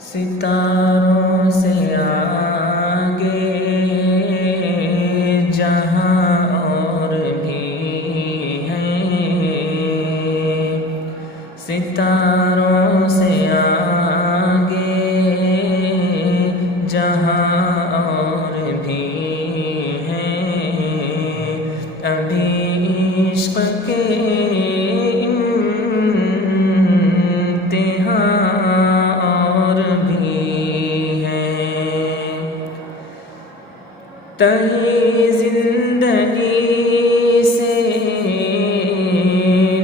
ستاروں سے آگے جہاں اور بھی ہیں، ستاروں سے آگے جہاں اور بھی ہیں، ابھی عشق کے تہی زندگی سے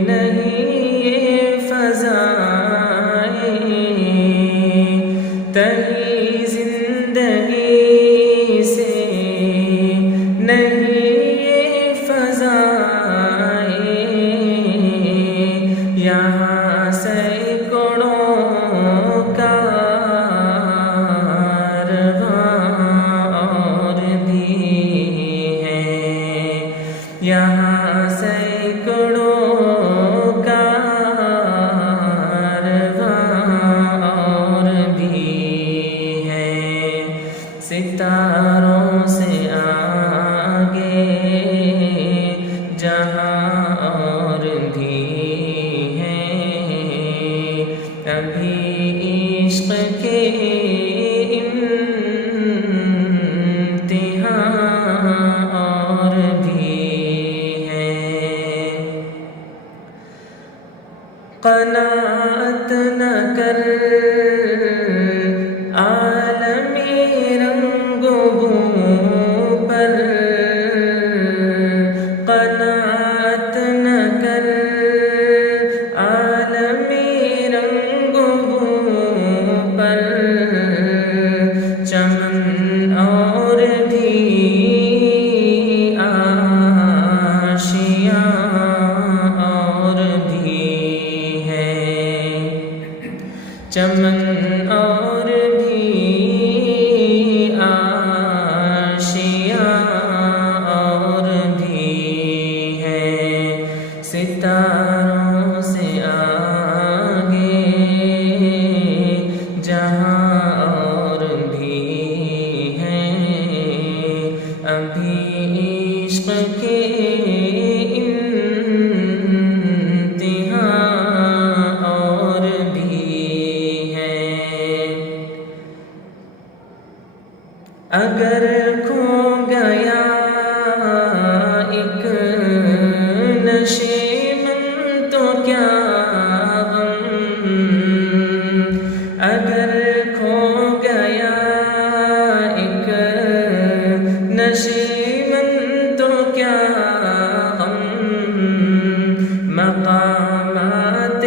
نہیں یہ فضائیں، تہی زندگی سے نہیں یہ فضائیں، یہاں سینکڑوں یہاں سینکڑوں کارواں اور بھی ہیں، ستاروں سے آگے جہاں اور بھی ہیں، ابھی عشق کے قناعت نہ کر عالمی رنگ و بو پر، قناعت نہ کر عالمی رنگ و بو پر، چمن اور بھی آشیاں چمن اور بھی آشیاں اور بھی ہیں، ستاروں سے آگے جہاں اور بھی ہیں، ابھی عشق کے اگر کھو گیا ایک نشیمن تو کیا غم، اگر کھو گیا ایک نشیمن تو کیا غم، مقامات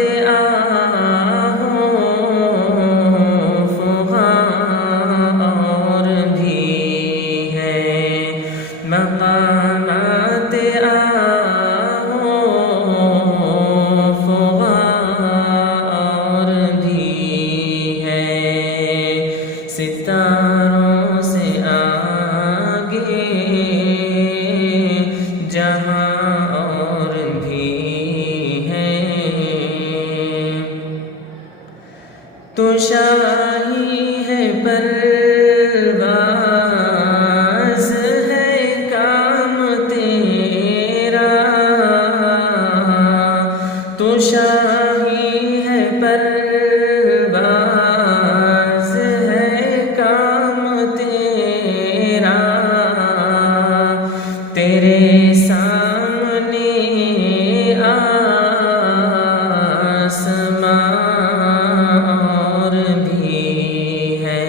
مقامات اور بھی ہیں، ستاروں سے آگے جہاں اور بھی ہیں، تو شاہی ہے پرواز تو شاہی ہے پرواز ہے کام تیرا، تیرے سامنے آسماں اور بھی ہے،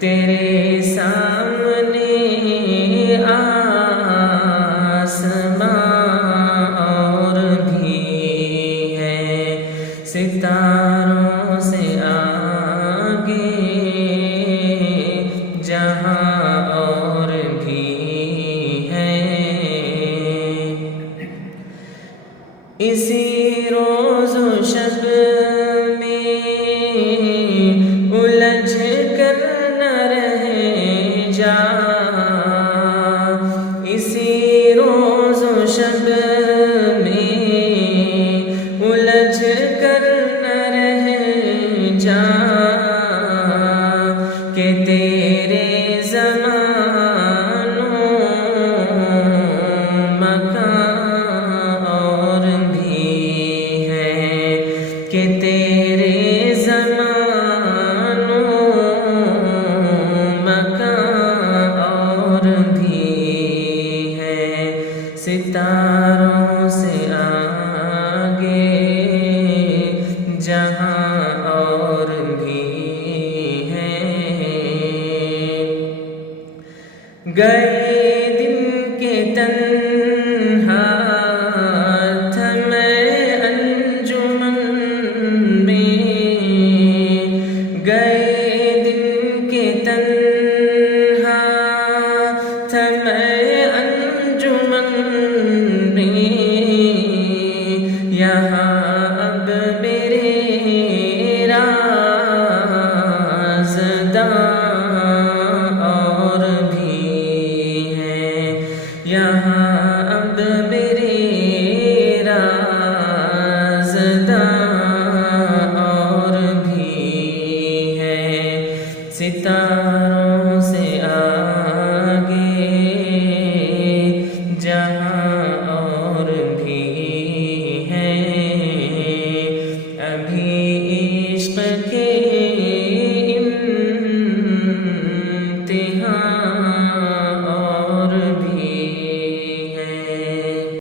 تیرے سامنے آسماں ستاروں سے آگے جہاں اور بھی ہیں، اسی روز و شب میں الجھ کر نہ رہ جا، اسی روز و شب میں الجھ کر نہ رہ کہ تیرے زمان و مکان اور بھی ہے، ستاروں سے آگے جہاں اور بھی ہے۔ گئے دن کے تنہا تھا میں انجمن میں، گئے دن کے تنہا تھا میں انجمن میں، یہاں اب میرے رازداں اور بھی ہیں، یہاں اب میرے رازداں اور بھی ہیں، ستاروں